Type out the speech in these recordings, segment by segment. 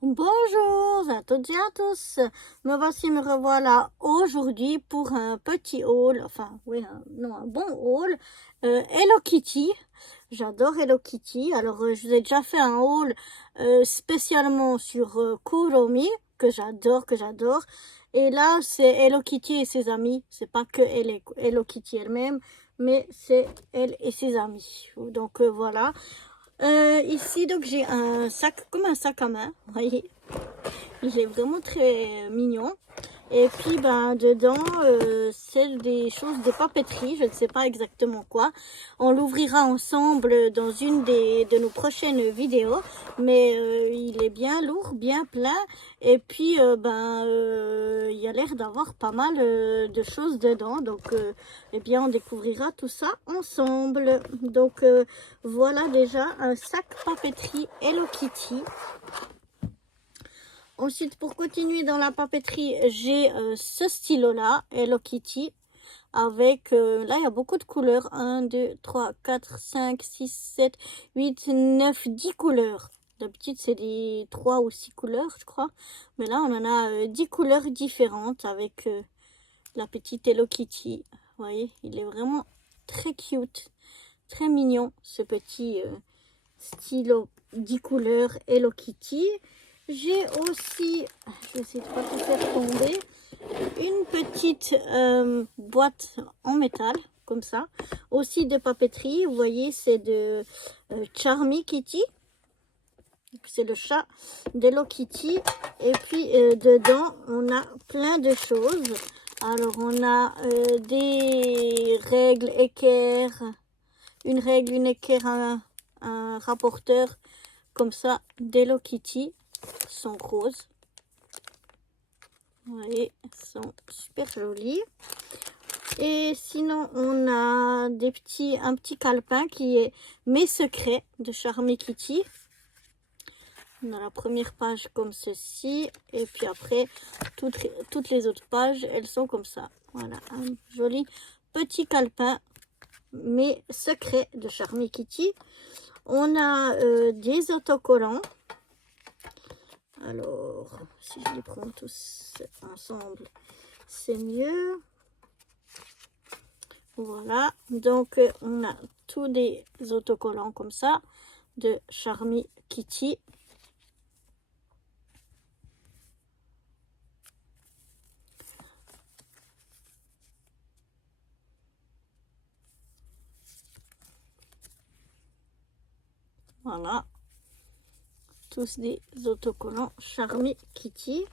Bonjour à toutes et à tous. Me voici, me revoilà aujourd'hui pour un petit haul, enfin oui, un bon haul. Hello Kitty. J'adore Hello Kitty. Alors je vous ai déjà fait un haul spécialement sur Kuromi que j'adore. Et là c'est Hello Kitty et ses amis. C'est pas que Hello Kitty elle-même, mais c'est elle et ses amis. Donc voilà. Ici, donc, j'ai un sac, comme un sac à main, vous voyez. Il est vraiment très mignon. Et puis, ben, dedans, c'est des choses de papeterie, je ne sais pas exactement quoi. On l'ouvrira ensemble dans une de nos prochaines vidéos. Mais il est bien lourd, bien plein. Et puis, il y a l'air d'avoir pas mal de choses dedans. Donc, eh bien, on découvrira tout ça ensemble. Donc, voilà déjà un sac papeterie Hello Kitty. Ensuite, pour continuer dans la papeterie, j'ai ce stylo-là, Hello Kitty, avec, là, il y a beaucoup de couleurs. 1, 2, 3, 4, 5, 6, 7, 8, 9, 10 couleurs. D'habitude, c'est des 3 ou 6 couleurs, je crois. Mais là, on en a 10 couleurs différentes avec la petite Hello Kitty. Vous voyez, il est vraiment très cute, très mignon, ce petit stylo 10 couleurs Hello Kitty. J'ai aussi, je vais essayer de ne pas tout faire tomber, une petite boîte en métal, comme ça. Aussi de papeterie, vous voyez, c'est de Charmy Kitty. C'est le chat d'Hello Kitty. Et puis, dedans, on a plein de choses. Alors, on a des règles équerres, une règle, une équerre, un rapporteur, comme ça, d'Hello Kitty. Sont roses. Vous voyez, elles sont super jolies. Et sinon, on a un petit calepin qui est Mes secrets de Charmy Kitty. On a la première page comme ceci. Et puis après, toutes les autres pages, elles sont comme ça. Voilà, un joli petit calepin Mes secrets de Charmy Kitty. On a des autocollants. Alors, si je les prends tous ensemble, c'est mieux. Voilà, donc on a tous des autocollants comme ça de Charmy Kitty. Voilà, tous des autocollants Charmy Kitty.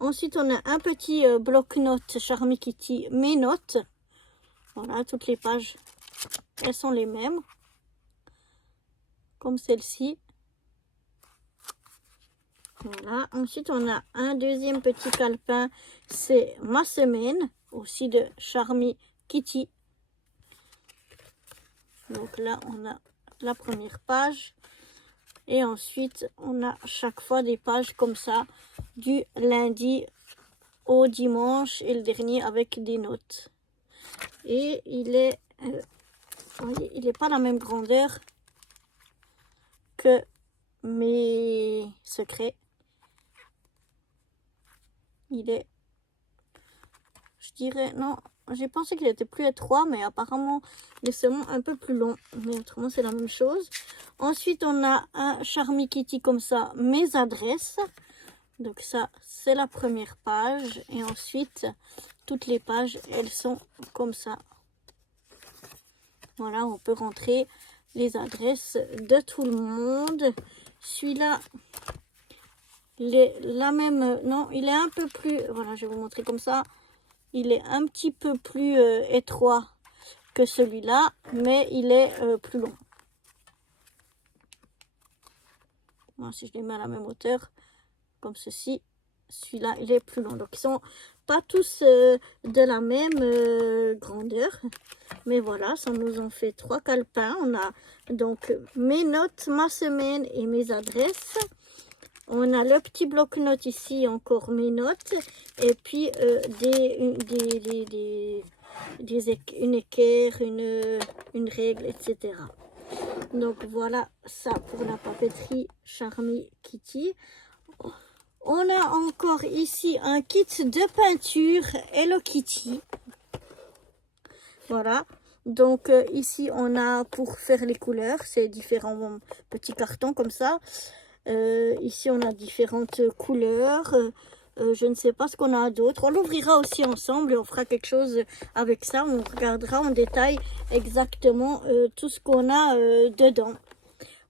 Ensuite, on a un petit bloc-notes Charmy Kitty, mes notes. Voilà, toutes les pages, elles sont les mêmes, comme celle-ci. Voilà, ensuite on a un deuxième petit calepin, c'est ma semaine, aussi de Charmy Kitty. Donc là, on a la première page. Et ensuite, on a chaque fois des pages comme ça, du lundi au dimanche et le dernier avec des notes. Et il est, voyez, il n'est pas la même grandeur que mes secrets. Il est, je dirais, non, j'ai pensé qu'il était plus étroit, mais apparemment, il est seulement un peu plus long. Mais autrement, c'est la même chose. Ensuite, on a un Charmy Kitty comme ça, mes adresses. Donc ça, c'est la première page. Et ensuite, toutes les pages, elles sont comme ça. Voilà, on peut rentrer les adresses de tout le monde. Celui-là, il est la même... Non, il est un peu plus... Voilà, je vais vous montrer comme ça. Il est un petit peu plus étroit que celui-là, mais il est plus long. Bon, si je les mets à la même hauteur, comme ceci, celui-là, il est plus long. Donc, ils sont pas tous de la même grandeur. Mais voilà, ça nous en fait 3 calepins. On a donc mes notes, ma semaine et mes adresses. On a le petit bloc-notes ici, encore mes notes. Et puis une équerre, une règle, etc. Donc voilà ça pour la papeterie Charmy Kitty. On a encore ici un kit de peinture Hello Kitty. Voilà. Donc ici on a pour faire les couleurs, c'est différents petits cartons comme ça. Ici on a différentes couleurs. Je ne sais pas ce qu'on a d'autre. On l'ouvrira aussi ensemble et on fera quelque chose avec ça. On regardera en détail exactement tout ce qu'on a dedans.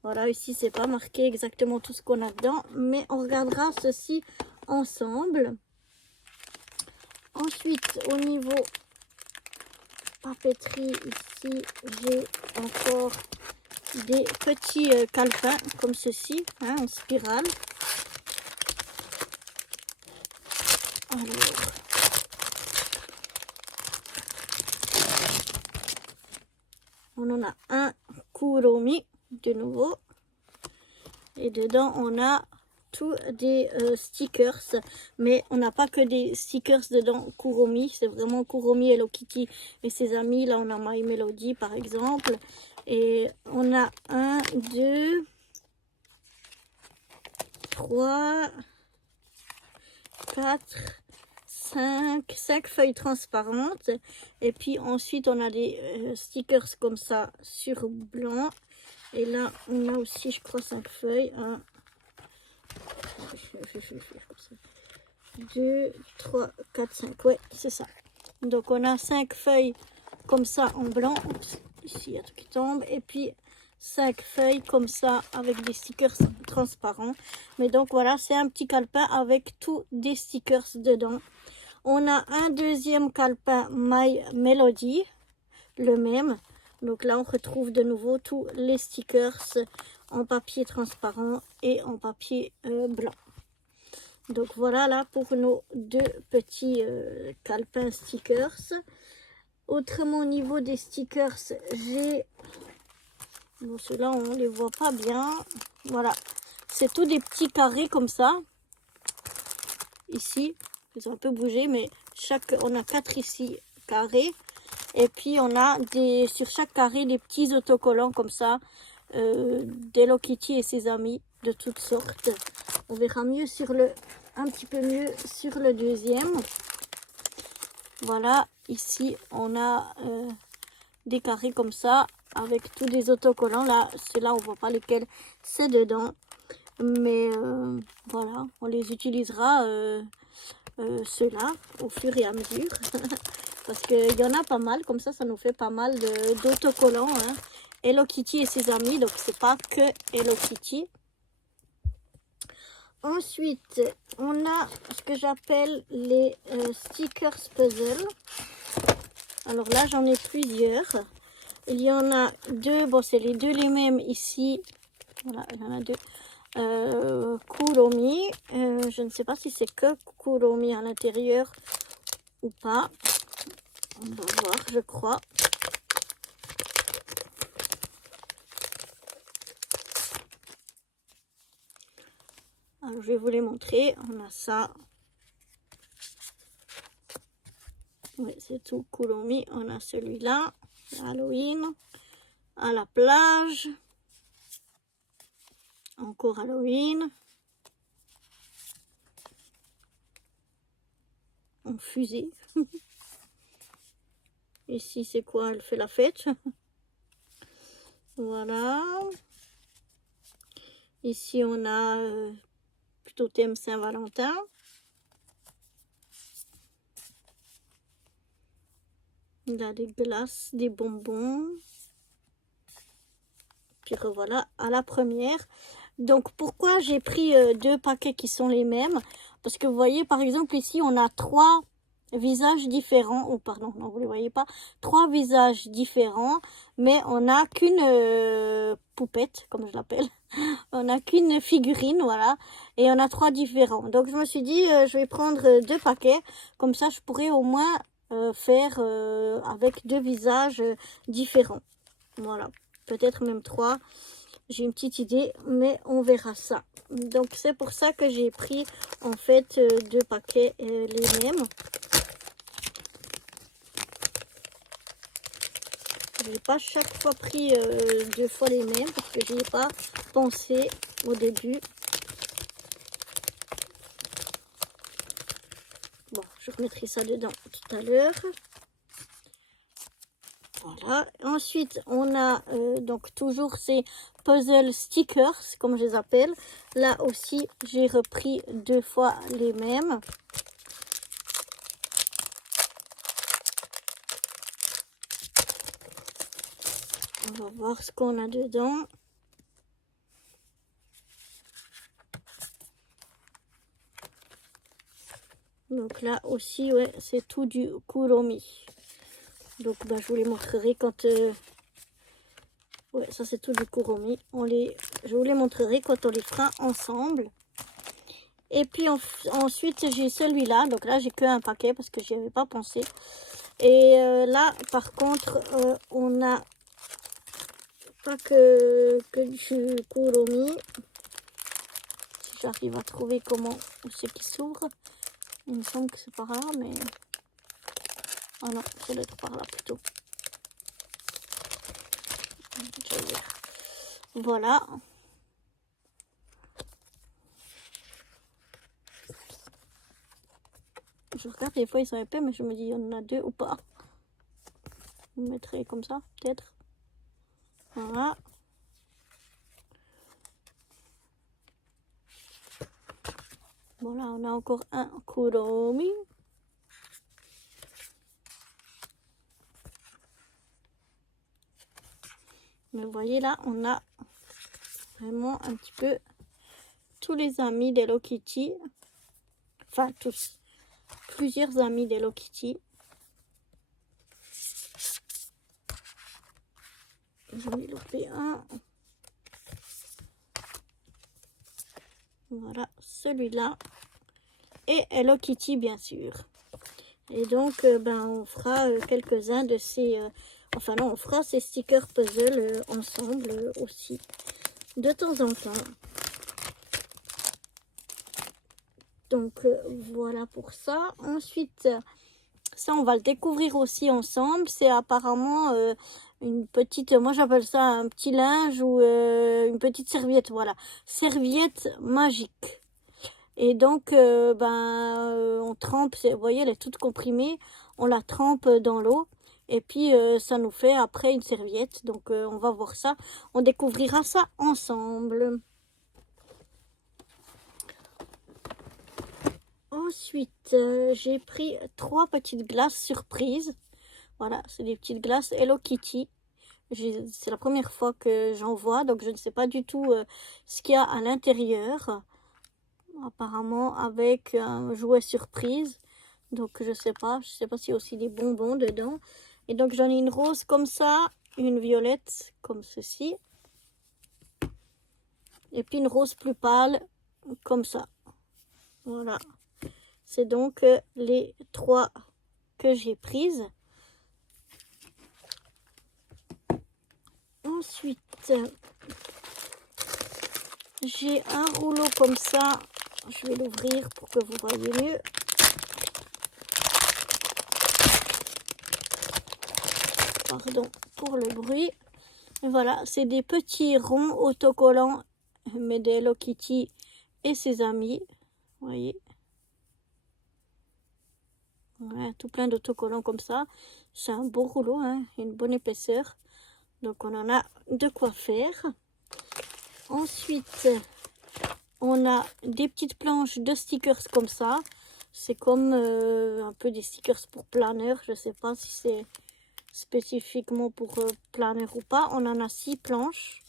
Voilà, ici c'est pas marqué exactement tout ce qu'on a dedans, mais on regardera ceci ensemble. Ensuite, au niveau papeterie, ici j'ai encore des petits calepins comme ceci, hein, en spirale. Alors, on en a un Kuromi de nouveau. Et dedans, on a tous des stickers. Mais on n'a pas que des stickers dedans Kuromi. C'est vraiment Kuromi, Hello Kitty et ses amis. Là, on a My Melody, par exemple. Et on a 1, 2, 3, 4, 5 feuilles transparentes. Et puis ensuite, on a des stickers comme ça sur blanc. Et là, on a aussi, je crois, 5 feuilles. 1, 2, 3, 4, 5. Ouais, c'est ça. Donc, on a 5 feuilles comme ça en blanc. Oups, ici, il y a tout qui tombe. Et puis, 5 feuilles comme ça avec des stickers transparents. Mais donc, voilà, c'est un petit calepin avec tous des stickers dedans. On a un deuxième calepin My Melody, le même. Donc là, on retrouve de nouveau tous les stickers en papier transparent et en papier blanc. Donc voilà là pour nos deux petits calepins stickers. Autrement, au niveau des stickers, j'ai... Bon, ceux-là, on ne les voit pas bien. Voilà. C'est tous des petits carrés comme ça. Ici, ils ont un peu bougé, mais on a 4 ici carrés. Et puis, on a sur chaque carré des petits autocollants comme ça. d'Hello Kitty et ses amis de toutes sortes. On verra mieux un petit peu mieux sur le deuxième. Voilà, ici, on a des carrés comme ça avec tous des autocollants. Là, ceux-là, on voit pas lesquels c'est dedans. Mais voilà, on les utilisera ceux-là au fur et à mesure. Parce qu'il y en a pas mal, comme ça nous fait pas mal d'autocollants. Hein. Hello Kitty et ses amis, donc c'est pas que Hello Kitty. Ensuite, on a ce que j'appelle les stickers puzzle. Alors là, j'en ai plusieurs. Il y en a deux, bon c'est les deux les mêmes ici. Voilà, il y en a deux. Kuromi, je ne sais pas si c'est que Kuromi à l'intérieur ou pas. On va voir, je crois. Alors, je vais vous les montrer. On a ça. Oui, c'est tout Kuromi. On a celui-là. Halloween. À la plage. Encore Halloween. En fusée. Ici, c'est quoi? Elle fait la fête. Voilà. Ici, on a plutôt thème Saint-Valentin. Il y a des glaces, des bonbons. Puis revoilà à la première. Donc, pourquoi j'ai pris deux paquets qui sont les mêmes? Parce que vous voyez, par exemple, ici, on a 3 visages différents. Oh, pardon, non, vous ne les voyez pas. 3 visages différents, mais on n'a qu'une poupette, comme je l'appelle. On n'a qu'une figurine, voilà. Et on a 3 différents. Donc, je me suis dit, je vais prendre 2 paquets. Comme ça, je pourrais au moins faire avec 2 visages différents. Voilà. Peut-être même 3. J'ai une petite idée, mais on verra ça. Donc, c'est pour ça que j'ai pris, en fait, 2 paquets les mêmes. Je n'ai pas chaque fois pris 2 fois les mêmes, parce que je n'y ai pas pensé au début. Bon, je remettrai ça dedans tout à l'heure. Voilà. Ensuite, on a donc toujours ces puzzle stickers, comme je les appelle. Là aussi, j'ai repris 2 fois les mêmes. On va voir ce qu'on a dedans. Donc là aussi, ouais, c'est tout du Kuromi. Donc bah, je vous les montrerai quand... Ouais, ça c'est tout du Kuromi. Je vous les montrerai quand on les fera ensemble. Et puis ensuite, j'ai celui-là. Donc là, j'ai qu'un paquet parce que j'y avais pas pensé. Et là, par contre, on a pas que du Kuromi. Si j'arrive à trouver où c'est qui s'ouvre. Il me semble que c'est par là, mais... Ah non, ça doit être par là plutôt. Voilà. Je regarde, des fois ils sont épais, mais je me dis il y en a 2 ou pas. Je mettrai comme ça, peut-être. Voilà. Voilà, on a encore un Kuromi. Mais vous voyez là, on a vraiment un petit peu tous les amis d'Hello Kitty. Enfin, tous. Plusieurs amis d'Hello Kitty. J'en ai loupé un. Voilà, celui-là. Et Hello Kitty, bien sûr. Et donc, ben, on fera quelques-uns de ces... enfin non, on fera ces stickers puzzle ensemble aussi. De temps en temps. Donc, voilà pour ça. Ensuite, ça, on va le découvrir aussi ensemble. C'est apparemment une petite... Moi, j'appelle ça un petit linge ou une petite serviette. Voilà. Serviette magique. Et donc, on trempe, vous voyez, elle est toute comprimée. On la trempe dans l'eau. Et puis, ça nous fait après une serviette. Donc, on va voir ça. On découvrira ça ensemble. Ensuite, j'ai pris 3 petites glaces surprises. Voilà, c'est des petites glaces Hello Kitty. C'est la première fois que j'en vois. Donc, je ne sais pas du tout ce qu'il y a à l'intérieur. Apparemment avec un jouet surprise, donc je sais pas s'il y a aussi des bonbons dedans. Et donc j'en ai une rose comme ça, une violette comme ceci, et puis une rose plus pâle comme ça. Voilà, c'est donc les 3 que j'ai prises. Ensuite, j'ai un rouleau comme ça. Je vais l'ouvrir pour que vous voyez mieux. Pardon pour le bruit. Et voilà, c'est des petits ronds autocollants, mais de Hello Kitty et ses amis. Vous voyez. Ouais, tout plein d'autocollants comme ça. C'est un beau rouleau, hein, une bonne épaisseur. Donc on en a de quoi faire. Ensuite, on a des petites planches de stickers comme ça. C'est comme un peu des stickers pour planeur. Je ne sais pas si c'est spécifiquement pour planeur ou pas. On en a 6 planches.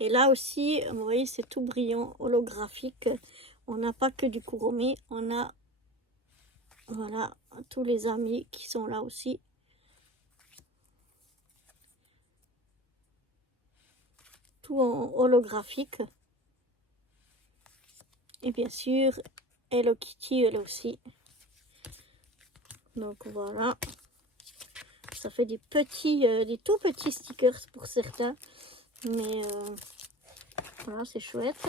Et là aussi, vous voyez, c'est tout brillant, holographique. On n'a pas que du Kuromi, on a, voilà, tous les amis qui sont là aussi. Tout en holographique. Et bien sûr, Hello Kitty, elle aussi. Donc voilà. Ça fait des tout petits stickers pour certains. Mais voilà, c'est chouette.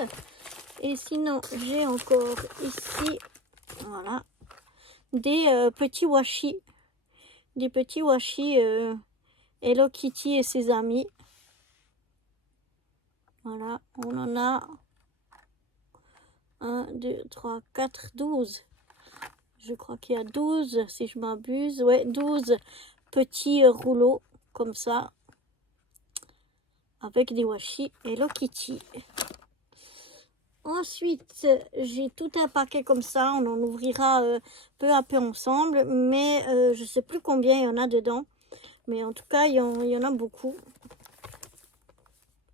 Et sinon, j'ai encore ici, voilà, des petits washi. Des petits washi Hello Kitty et ses amis. Voilà, on en a 1, 2, 3, 4, 12. Je crois qu'il y a 12, si je m'abuse. Ouais, 12 petits rouleaux, comme ça, avec des washi Hello Kitty. Ensuite, j'ai tout un paquet comme ça. On en ouvrira peu à peu ensemble. Mais je ne sais plus combien il y en a dedans. Mais en tout cas, il y en a beaucoup.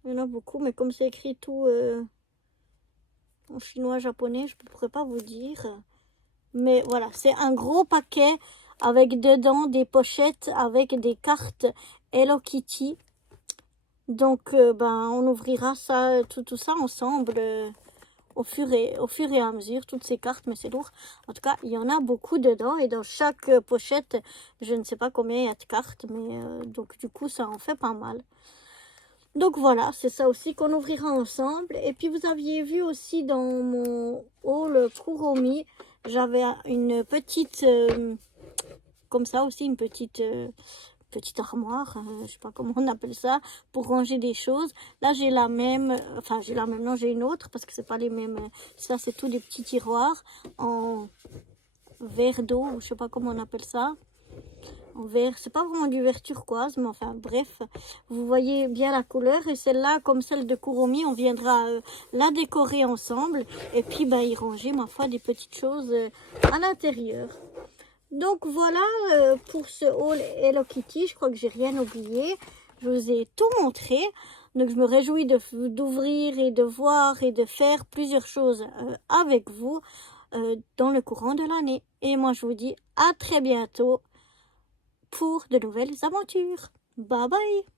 Il y en a beaucoup. Mais comme c'est écrit tout en chinois, japonais, je ne pourrais pas vous dire. Mais voilà, c'est un gros paquet avec dedans des pochettes avec des cartes Hello Kitty. Donc, on ouvrira ça, tout ça ensemble au fur et à mesure, toutes ces cartes, mais c'est lourd. En tout cas, il y en a beaucoup dedans et dans chaque pochette, je ne sais pas combien il y a de cartes, mais donc du coup, ça en fait pas mal. Donc voilà, c'est ça aussi qu'on ouvrira ensemble. Et puis vous aviez vu aussi dans mon haul Kuromi, j'avais une petite, comme ça aussi, une petite armoire, je sais pas comment on appelle ça, pour ranger des choses. Là, j'ai la même, enfin, j'ai la même, non, j'ai une autre, parce que c'est pas les mêmes. Ça, c'est tous des petits tiroirs en verre d'eau, ou je sais pas comment on appelle ça. En verre, c'est pas vraiment du verre turquoise, mais enfin, bref, vous voyez bien la couleur. Et celle-là, comme celle de Kuromi, on viendra la décorer ensemble. Et puis, y ranger, ma foi, des petites choses à l'intérieur. Donc voilà pour ce haul Hello Kitty, je crois que j'ai rien oublié, je vous ai tout montré, donc je me réjouis d'ouvrir et de voir et de faire plusieurs choses avec vous dans le courant de l'année. Et moi je vous dis à très bientôt pour de nouvelles aventures. Bye bye!